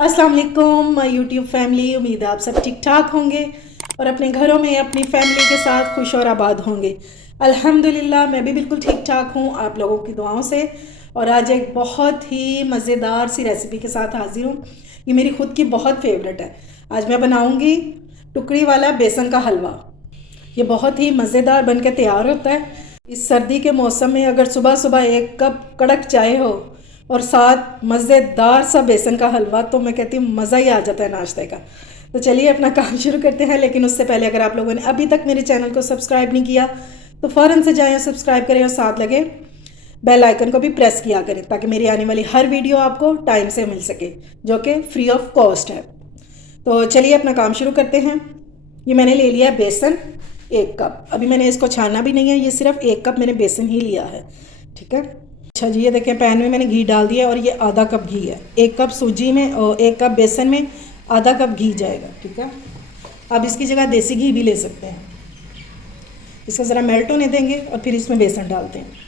अस्सलाम वालेकुम my YouTube family. उम्मीद है आप सब ठीक ठाक होंगे और अपने घरों में अपनी फैमिली के साथ खुश और आबाद होंगे। अल्हम्दुलिल्लाह मैं भी बिल्कुल ठीक ठाक हूँ आप लोगों की दुआओं से। और आज एक बहुत ही मज़ेदार सी रेसिपी के साथ हाजिर हूँ। ये मेरी खुद की बहुत फेवरेट है। आज मैं बनाऊँगी टुकड़ी वाला बेसन का हलवा। ये बहुत ही मज़ेदार बन के तैयार होता है। इस सर्दी के मौसम में अगर सुबह सुबह एक कप कड़क चाय हो और साथ मज़ेदार सा बेसन का हलवा, तो मैं कहती हूँ मज़ा ही आ जाता है नाश्ते का। तो चलिए अपना काम शुरू करते हैं। लेकिन उससे पहले अगर आप लोगों ने अभी तक मेरे चैनल को सब्सक्राइब नहीं किया तो फ़ौरन से जाएं और सब्सक्राइब करें और साथ लगे बेल आइकन को भी प्रेस किया करें ताकि मेरी आने वाली हर वीडियो आपको टाइम से मिल सके, जो कि फ्री ऑफ कॉस्ट है। तो चलिए अपना काम शुरू करते हैं। ये मैंने ले लिया है बेसन 1 कप। अभी मैंने इसको छाना भी नहीं है, ये सिर्फ 1 कप मैंने बेसन ही लिया है। ठीक है। अच्छा जी, ये देखें पैन में मैंने घी डाल दिया और ये आधा कप घी है। 1 कप सूजी में और 1 कप बेसन में आधा कप घी जाएगा। ठीक है। आप इसकी जगह देसी घी भी ले सकते हैं। इसको ज़रा मेल्ट होने देंगे और फिर इसमें बेसन डालते हैं।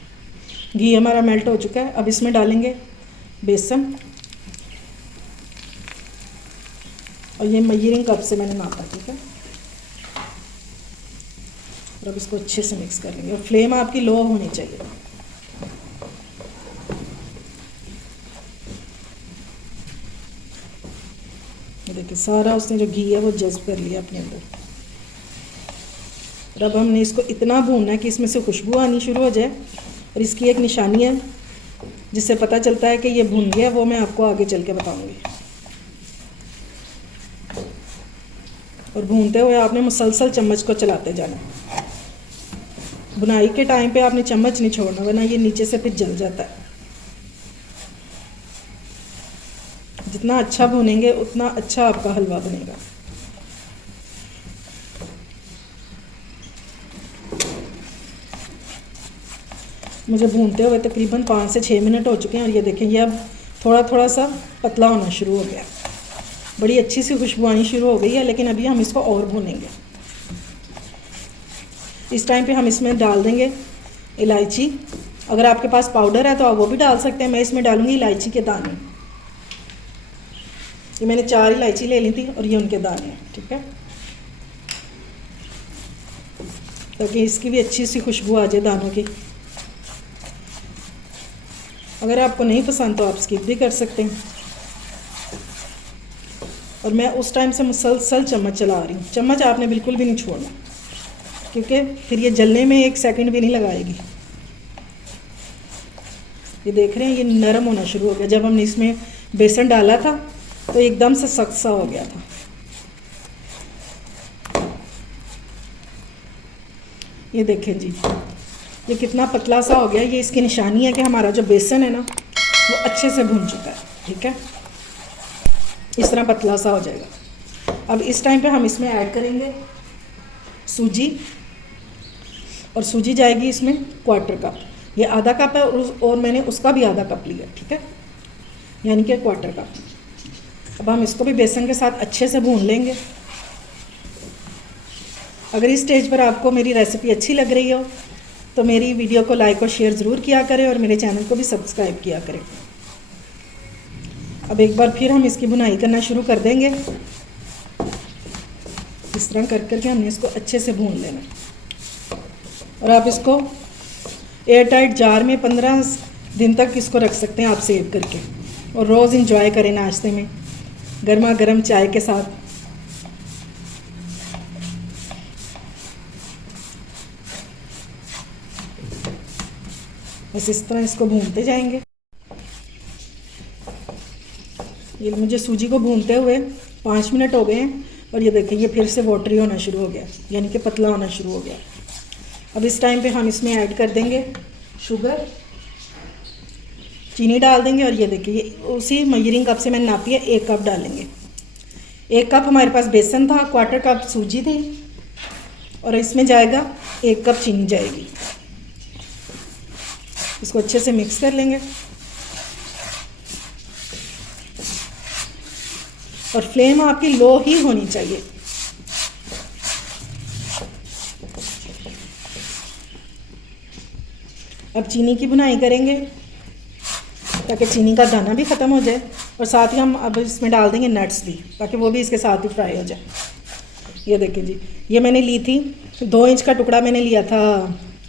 घी हमारा मेल्ट हो चुका है, अब इसमें डालेंगे बेसन। और ये मेजरिंग कप से मैंने नापा। ठीक है। और अब इसको अच्छे से मिक्स कर लेंगे और फ्लेम आपकी लो होनी चाहिए। ये देखिए सारा उसने जो घी है वो जज्ब कर लिया अपने अंदर। और अब हमने इसको इतना भूनना है कि इसमें से खुशबू आनी शुरू हो जाए। और इसकी एक निशानी है जिससे पता चलता है कि ये भून गया, वो मैं आपको आगे चल के बताऊँगी। और भूनते हुए आपने मुसलसल चम्मच को चलाते जाना। बुनाई के टाइम पे आपने चम्मच नहीं छोड़ना, वरना ये नीचे से फिर जल जाता है। जितना अच्छा भूनेंगे उतना अच्छा आपका हलवा बनेगा। मुझे भूनते हुए तकरीबन 5 से 6 मिनट हो चुके हैं और ये देखें ये अब थोड़ा थोड़ा सा पतला होना शुरू हो गया। बड़ी अच्छी सी खुशबू आनी शुरू हो गई है, लेकिन अभी हम इसको और भूनेंगे। इस टाइम पे हम इसमें डाल देंगे इलायची। अगर आपके पास पाउडर है तो आप वो भी डाल सकते हैं। मैं इसमें डालूंगी इलायची के दाने। ये मैंने 4 इलायची ले ली थी और ये उनके दाने हैं। ठीक है। ताकि इसकी भी अच्छी सी खुशबू आ जाए दानों की। अगर आपको नहीं पसंद तो आप स्किप भी कर सकते हैं। और मैं उस टाइम से मुसलसल चम्मच चला रही हूँ। चम्मच आपने बिल्कुल भी नहीं छोड़ना, क्योंकि फिर ये जलने में 1 सेकंड भी नहीं लगाएगी। ये देख रहे हैं ये नरम होना शुरू हो गया। जब हमने इसमें बेसन डाला था तो एकदम से सख्त सा हो गया था। ये देखें जी ये कितना पतला सा हो गया। ये इसकी निशानी है कि हमारा जो बेसन है ना वो अच्छे से भुन चुका है। ठीक है। इस तरह पतला सा हो जाएगा। अब इस टाइम पे हम इसमें ऐड करेंगे सूजी। और सूजी जाएगी इसमें 1/4 कप। ये आधा कप है और मैंने उसका भी आधा कप लिया। ठीक है। यानी कि 1/4 कप। अब हम इसको भी बेसन के साथ अच्छे से भून लेंगे। अगर इस स्टेज पर आपको मेरी रेसिपी अच्छी लग रही हो तो मेरी वीडियो को लाइक और शेयर ज़रूर किया करें और मेरे चैनल को भी सब्सक्राइब किया करें। अब एक बार फिर हम इसकी बुनाई करना शुरू कर देंगे। इस तरह कर करके हमने इसको अच्छे से भून लेना। और आप इसको एयर टाइट जार में 15 दिन तक इसको रख सकते हैं आप सेव करके। और रोज़ इंजॉय करें नाश्ते में गर्मा गर्म चाय के साथ। बस इस तरह इसको भूनते जाएंगे। ये मुझे सूजी को भूनते हुए 5 मिनट हो गए हैं और ये देखें ये फिर से वाटरी होना शुरू हो गया, यानी कि पतला होना शुरू हो गया। अब इस टाइम पे हम इसमें ऐड कर देंगे शुगर, चीनी डाल देंगे। और ये देखिए ये उसी मेजरिंग कप से मैंने नापी है, 1 कप डालेंगे। 1 कप हमारे पास बेसन था, 1/4 कप सूजी थी और इसमें जाएगा 1 कप चीनी जाएगी। इसको अच्छे से मिक्स कर लेंगे। और फ्लेम आपकी लो ही होनी चाहिए। अब चीनी की बुनाई करेंगे ताकि चीनी का दाना भी ख़त्म हो जाए। और साथ ही हम अब इसमें डाल देंगे नट्स भी, ताकि वो भी इसके साथ ही फ्राई हो जाए। ये देखिए जी, ये मैंने ली थी 2 इंच का टुकड़ा मैंने लिया था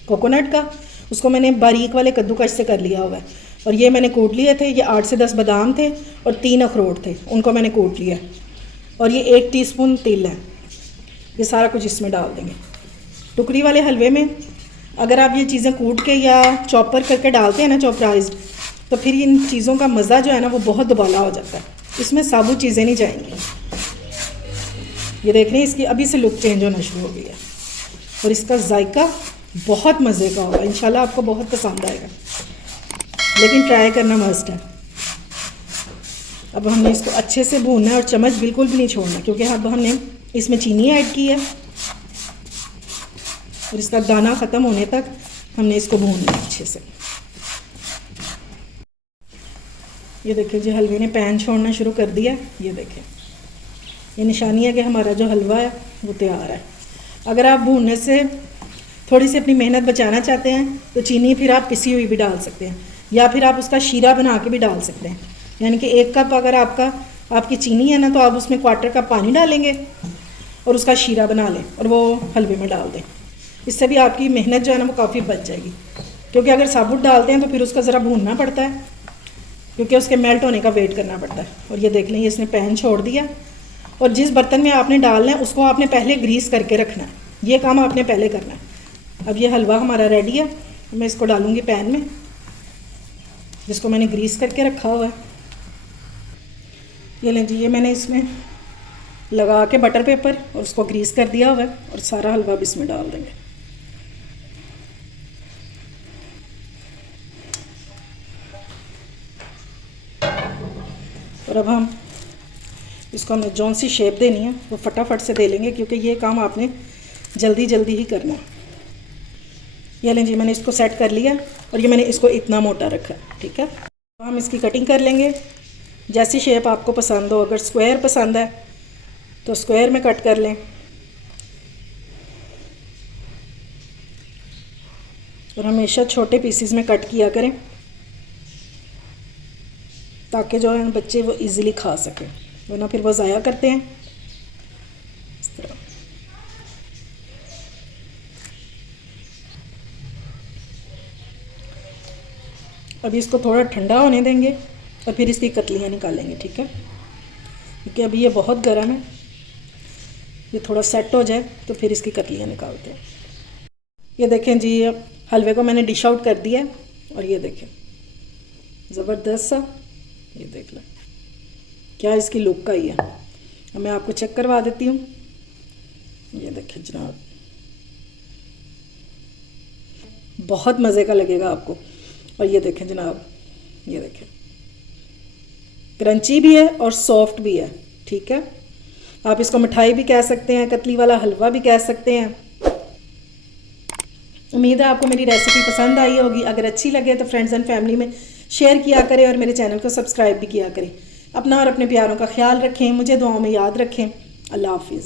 कोकोनट का, उसको मैंने बारीक वाले कद्दूकश से कर लिया हुआ है। और ये मैंने कूट लिए थे, ये 8 से 10 बादाम थे और 3 अखरोट थे, उनको मैंने कूट लिया। और ये 1 टीस्पून तिल है। ये सारा कुछ इसमें डाल देंगे। टुकड़ी वाले हलवे में अगर आप ये चीज़ें कूट के या चॉपर करके डालते हैं ना, चॉपराइज्ड, तो फिर इन चीज़ों का मज़ा जो है ना वो बहुत दुबाला हो जाता है। इसमें साबुत चीज़ें नहीं जाएंगी। ये देख रहे हैं, इसकी अभी से लुक चेंज होना शुरू हो गई है और इसका जायका बहुत मज़े का होगा। इंशाल्लाह आपको बहुत पसंद आएगा, लेकिन ट्राई करना मस्ट है। अब हमने इसको अच्छे से भूनना है और चम्मच बिल्कुल भी नहीं छोड़ना, क्योंकि अब हमने इसमें चीनी ऐड की है और इसका दाना ख़त्म होने तक हमने इसको भूनना है अच्छे से। ये देखिए जी, हलवे ने पैन छोड़ना शुरू कर दिया। ये देखें, ये निशानी है कि हमारा जो हलवा है वो तैयार है। अगर आप भूनने से थोड़ी सी अपनी मेहनत बचाना चाहते हैं तो चीनी फिर आप पिसी हुई भी डाल सकते हैं, या फिर आप उसका शीरा बना के भी डाल सकते हैं। यानी कि 1 कप अगर आपकी चीनी है ना, तो आप उसमें 1/4 कप पानी डालेंगे और उसका शीरा बना लें और वो हलवे में डाल दें। इससे भी आपकी मेहनत जो है ना वो काफ़ी बच जाएगी, क्योंकि अगर साबुत डालते हैं तो फिर उसका ज़रा भूनना पड़ता है, क्योंकि उसके मेल्ट होने का वेट करना पड़ता है। और ये देख लें, इसने पैन छोड़ दिया। और जिस बर्तन में आपने डालना है उसको आपने पहले ग्रीस करके रखना है। ये काम आपने पहले करना है। अब ये हलवा हमारा रेडी है। मैं इसको डालूँगी पैन में जिसको मैंने ग्रीस करके रखा हुआ है। ये लें जी, ये मैंने इसमें लगा के बटर पेपर और उसको ग्रीस कर दिया हुआ है और सारा हलवा भी इसमें डाल देंगे। और अब हम इसको हमें जौन सी शेप देनी है वो फटाफट से दे लेंगे, क्योंकि ये काम आपने जल्दी जल्दी ही करना है। ये लें जी, मैंने इसको सेट कर लिया और ये मैंने इसको इतना मोटा रखा है। ठीक है, तो हम इसकी कटिंग कर लेंगे जैसी शेप आपको पसंद हो। अगर स्क्वायर पसंद है तो स्क्वायर में कट कर लें, और हमेशा छोटे पीसीज में कट किया करें ताकि जो है बच्चे वो इजीली खा सकें, वरना फिर वो ज़ाया करते हैं। इस तरह अभी इसको थोड़ा ठंडा होने देंगे और फिर इसकी कतलियाँ निकालेंगे। ठीक है, क्योंकि अभी ये बहुत गर्म है, ये थोड़ा सेट हो जाए तो फिर इसकी कतलियाँ निकालते हैं। ये देखें जी, हलवे को मैंने डिश आउट कर दिया और ये देखें ज़बरदस्त सा, ये देख लें क्या इसकी लुक का ही है। अब मैं आपको चेक करवा देती हूँ। ये देखें जनाब, बहुत मज़े का लगेगा आपको। और ये देखें जनाब, ये देखें क्रंची भी है और सॉफ्ट भी है। ठीक है, आप इसको मिठाई भी कह सकते हैं, कतली वाला हलवा भी कह सकते हैं। उम्मीद है आपको मेरी रेसिपी पसंद आई होगी। अगर अच्छी लगे तो फ्रेंड्स एंड फैमिली में शेयर किया करें और मेरे चैनल को सब्सक्राइब भी किया करें। अपना और अपने प्यारों का ख्याल रखें, मुझे दुआओं में याद रखें। अल्लाह हाफिज़।